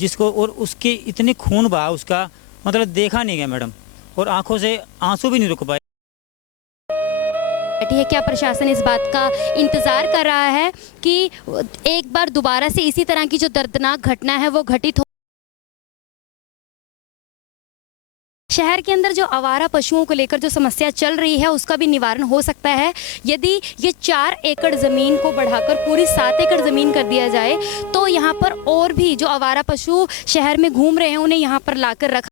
जिसको और उसके इतने खून बहा उसका मतलब देखा नहीं गया मैडम, और आंखों से आंसू भी नहीं रुक पाए। है क्या प्रशासन इस बात का इंतजार कर रहा है कि एक बार दोबारा से इसी तरह की जो दर्दनाक घटना है वो घटित हो। शहर के अंदर जो आवारा पशुओं को लेकर जो समस्या चल रही है उसका भी निवारण हो सकता है यदि ये 4 एकड़ ज़मीन को बढ़ाकर पूरी 7 एकड़ ज़मीन कर दिया जाए, तो यहाँ पर और भी जो आवारा पशु शहर में घूम रहे हैं उन्हें यहाँ पर लाकर रखा।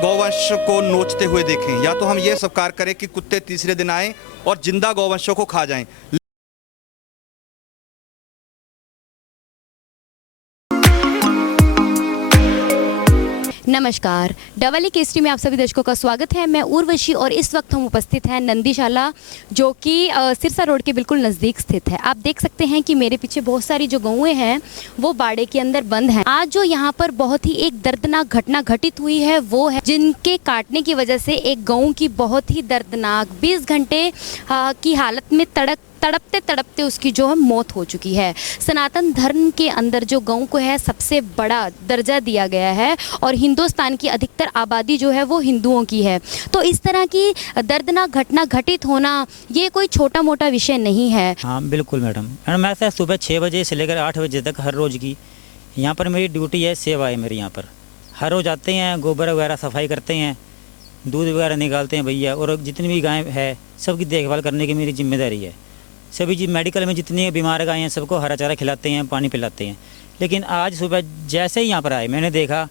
गौवंश को नोचते हुए देखें, या तो हम ये सब कार्य करें कि कुत्ते तीसरे दिन आएं और जिंदा गौवंशों को खा जाएं। नमस्कार, डबल केसरी में आप सभी दर्शकों का स्वागत है। मैं उर्वशी और इस वक्त हम उपस्थित हैं नंदीशाला, जो कि सिरसा रोड के बिल्कुल नज़दीक स्थित है। आप देख सकते हैं कि मेरे पीछे बहुत सारी जो गौएं हैं वो बाड़े के अंदर बंद हैं। आज जो यहाँ पर बहुत ही एक दर्दनाक घटना घटित हुई है वो है जिनके काटने की वजह से एक गऊ की बहुत ही दर्दनाक 20 घंटे की हालत में तड़पते तड़पते उसकी जो है मौत हो चुकी है। सनातन धर्म के अंदर जो गऊ को है सबसे बड़ा दर्जा दिया गया है और हिंदुस्तान की अधिकतर आबादी जो है वो हिंदुओं की है। तो इस तरह की दर्दनाक घटना घटित होना ये कोई छोटा मोटा विषय नहीं है। हाँ बिल्कुल मैडम, ऐसा सुबह 6 बजे से लेकर 8 बजे तक हर रोज़ की यहाँ पर मेरी ड्यूटी है, सेवा है मेरी। यहाँ पर हर रोज़ आते हैं, गोबर वगैरह सफाई करते हैं, दूध वगैरह निकालते हैं भैया, और जितनी भी गायें है सबकी देखभाल करने की मेरी जिम्मेदारी है। सभी जी मेडिकल में जितनी बीमार गायें हैं सबको हरा चारा खिलाते हैं, पानी पिलाते हैं। लेकिन आज सुबह जैसे ही यहाँ पर आए मैंने देखा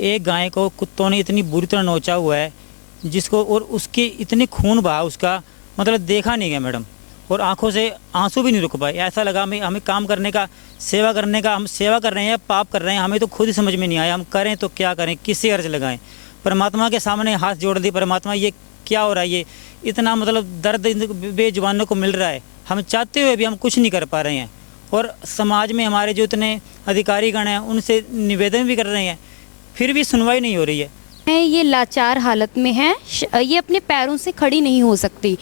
एक गाय को कुत्तों ने इतनी बुरी तरह नोचा हुआ है, जिसको और उसके इतने खून बहा उसका मतलब देखा नहीं गया मैडम, और आंखों से आंसू भी नहीं रुक पाए। ऐसा लगा हमें काम करने का, सेवा करने का, हम सेवा कर रहे हैं या पाप कर रहे हैं हमें तो खुद ही समझ में नहीं आया। हम करें तो क्या करें, किससे अर्ज लगाएं। परमात्मा के सामने हाथ जोड़ दी, परमात्मा ये क्या हो रहा है, ये इतना मतलब दर्द बेजुबानों को मिल रहा है, हम चाहते हुए भी हम कुछ नहीं कर पा रहे हैं। और समाज में हमारे जो इतने अधिकारी गण हैं उनसे निवेदन भी कर रहे हैं, फिर भी सुनवाई नहीं हो रही है। ये लाचार हालत में है, ये अपने पैरों से खड़ी नहीं हो सकती।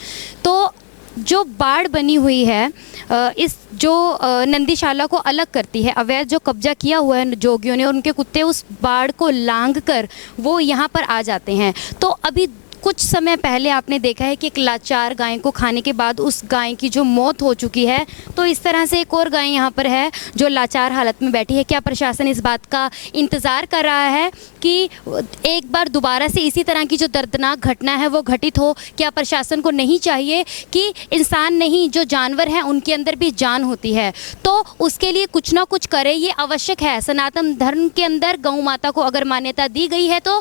तो जो बाड़ बनी हुई है इस जो नंदीशाला को अलग करती है, अवैध जो कब्जा किया हुआ है जोगियों ने, और उनके कुत्ते उस बाड़ को लांघ कर वो यहाँ पर आ जाते हैं। तो अभी कुछ समय पहले आपने देखा है कि एक लाचार गाय को खाने के बाद उस गाय की जो मौत हो चुकी है, तो इस तरह से एक और गाय यहाँ पर है जो लाचार हालत में बैठी है। क्या प्रशासन इस बात का इंतज़ार कर रहा है कि एक बार दोबारा से इसी तरह की जो दर्दनाक घटना है वो घटित हो? क्या प्रशासन को नहीं चाहिए कि इंसान नहीं जो जानवर हैं उनके अंदर भी जान होती है, तो उसके लिए कुछ ना कुछ करे, ये आवश्यक है। सनातन धर्म के अंदर गौ माता को अगर मान्यता दी गई है तो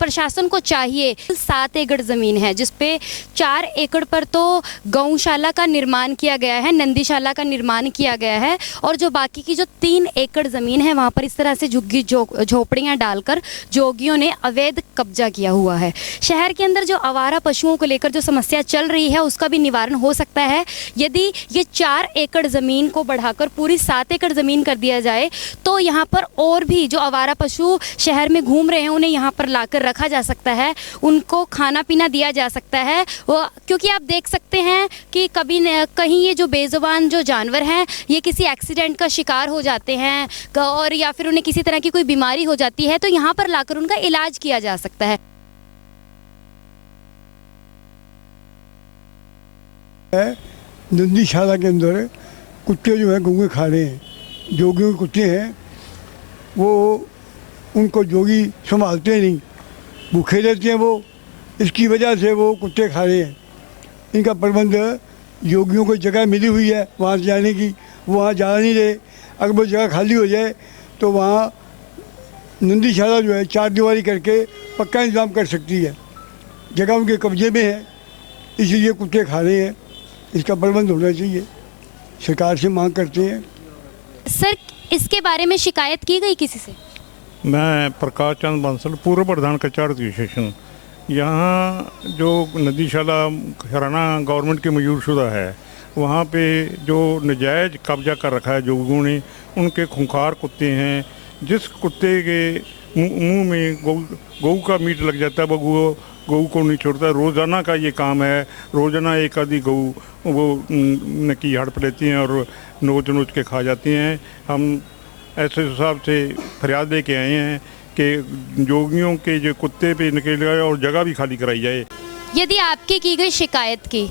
प्रशासन को चाहिए। 7 एकड़ ज़मीन है जिसपे 4 एकड़ पर तो गौशाला का निर्माण किया गया है, नंदीशाला का निर्माण किया गया है, और जो बाकी की जो 3 एकड़ ज़मीन है वहाँ पर इस तरह से झुग्गी झोपड़ियाँ डालकर जोगियों ने अवैध कब्जा किया हुआ है। शहर के अंदर जो आवारा पशुओं को लेकर जो समस्या चल रही है उसका भी निवारण हो सकता है यदि ये 4 एकड़ ज़मीन को बढ़ाकर पूरी 7 एकड़ ज़मीन कर दिया जाए, तो यहाँ पर और भी जो आवारा पशु शहर में घूम रहे हैं उन्हें यहाँ पर लाकर रखा जा सकता है, उनको खाना पीना दिया जा सकता है। वो क्योंकि आप देख सकते हैं कि कभी कहीं ये जो बेजुबान जो जानवर हैं ये किसी एक्सीडेंट का शिकार हो जाते हैं और या फिर उन्हें किसी तरह की कोई बीमारी हो जाती है, तो यहाँ पर लाकर उनका इलाज किया जा सकता है। नंदीशाला के अंदर कुत्ते जो है गौएं खा रहे हैं, जोगियों के कुत्ते हैं, वो उनको जोगी संभालते नहीं, भूखे रहते हैं वो, इसकी वजह से वो कुत्ते खा रहे हैं। इनका प्रबंध योगियों को जगह मिली हुई है वहाँ जाने की, वहाँ जा नहीं रहे। अगर वो जगह खाली हो जाए तो वहाँ नंदीशाला जो है 4 दीवारी करके पक्का इंतजाम कर सकती है। जगह उनके कब्जे में है, इसीलिए कुत्ते खा रहे हैं। इसका प्रबंध होना चाहिए, सरकार से मांग करते हैं। सर, इसके बारे में शिकायत की गई किसी से? मैं प्रकाश चंद बंसल, पूर्व प्रधान कचार एसोसिएशन। यहाँ जो नदीशाला हरियाणा गवर्नमेंट की मंजूरशुदा है, वहाँ पे जो नजायज़ कब्जा कर रखा है जोगियों ने, उनके खूंखार कुत्ते हैं। जिस कुत्ते के मुंह में गऊ का मीट लग जाता है वो गऊ को नहीं छोड़ता। रोज़ाना का ये काम है, रोज़ाना एक आधी गऊ वो नकी हड़प लेती हैं और नोच नोच के खा जाती हैं। हम ऐसे हिसाब से फरियाद लेके आए हैं कि जोगियों के जो कुत्ते पे निकल गए और जगह भी खाली कराई जाए। यदि आपकी की गई शिकायत की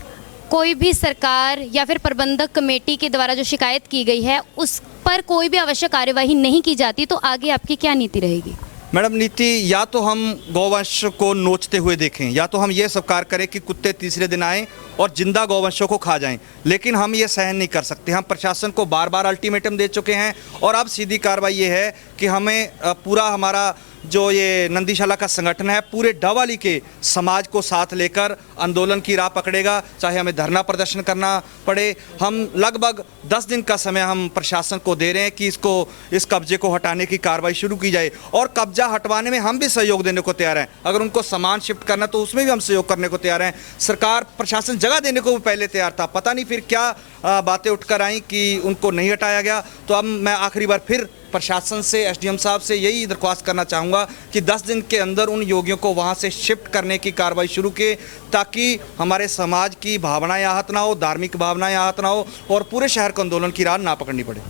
कोई भी सरकार या फिर प्रबंधक कमेटी के द्वारा जो शिकायत की गई है उस पर कोई भी आवश्यक कार्यवाही नहीं की जाती तो आगे आपकी क्या नीति रहेगी? मैडम, नीति या तो हम गौवंश को नोचते हुए देखें, या तो हम ये सब कार्य करें कि कुत्ते तीसरे दिन आएं और जिंदा गौवंशों को खा जाएं, लेकिन हम ये सहन नहीं कर सकते। हम प्रशासन को बार बार अल्टीमेटम दे चुके हैं और अब सीधी कार्रवाई ये है कि हमें पूरा हमारा जो ये नंदीशाला का संगठन है पूरे डवाली के समाज को साथ लेकर आंदोलन की राह पकड़ेगा, चाहे हमें धरना प्रदर्शन करना पड़े। हम लगभग 10 दिन का समय हम प्रशासन को दे रहे हैं कि इस कब्जे को हटाने की कार्रवाई शुरू की जाए और कब्जा हटवाने में हम भी सहयोग देने को तैयार हैं। अगर उनको सामान शिफ्ट करना तो उसमें भी हम सहयोग करने को तैयार हैं। सरकार प्रशासन जगह देने को पहले तैयार था, पता नहीं फिर क्या बातें उठकर आई कि उनको नहीं हटाया गया। तो अब मैं आखिरी बार फिर प्रशासन से, एसडीएम साहब से यही दरख्वास्त करना चाहूँगा कि 10 दिन के अंदर उन योगियों को वहाँ से शिफ्ट करने की कार्रवाई शुरू की, ताकि हमारे समाज की भावनाएं आहत ना हो, धार्मिक भावनाएं आहत ना हो और पूरे शहर को आंदोलन की राह ना पकड़नी पड़े।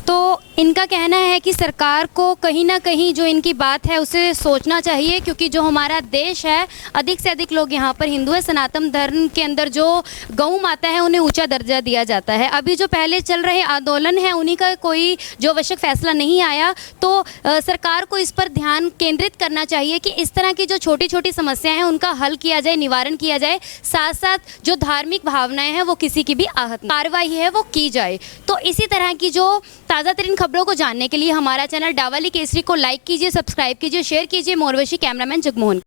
तो इनका कहना है कि सरकार को कहीं ना कहीं जो इनकी बात है उसे सोचना चाहिए, क्योंकि जो हमारा देश है अधिक से अधिक लोग यहाँ पर हिंदू है। सनातन धर्म के अंदर जो गौ माता है उन्हें ऊंचा दर्जा दिया जाता है। अभी जो पहले चल रहे आंदोलन है उन्हीं का कोई जो आवश्यक फैसला नहीं आया, तो सरकार को इस पर ध्यान केंद्रित करना चाहिए कि इस तरह की जो छोटी छोटी समस्याएं हैं उनका हल किया जाए, निवारण किया जाए। साथ साथ जो धार्मिक भावनाएं हैं वो किसी की भी आहत कार्रवाई है वो की जाए। तो इसी तरह की जो ताज़ा तरीन खबरों को जानने के लिए हमारा चैनल डावाली केसरी को लाइक कीजिए, सब्सक्राइब कीजिए, शेयर कीजिए। मोरवशी कैमरामैन जगमोहन।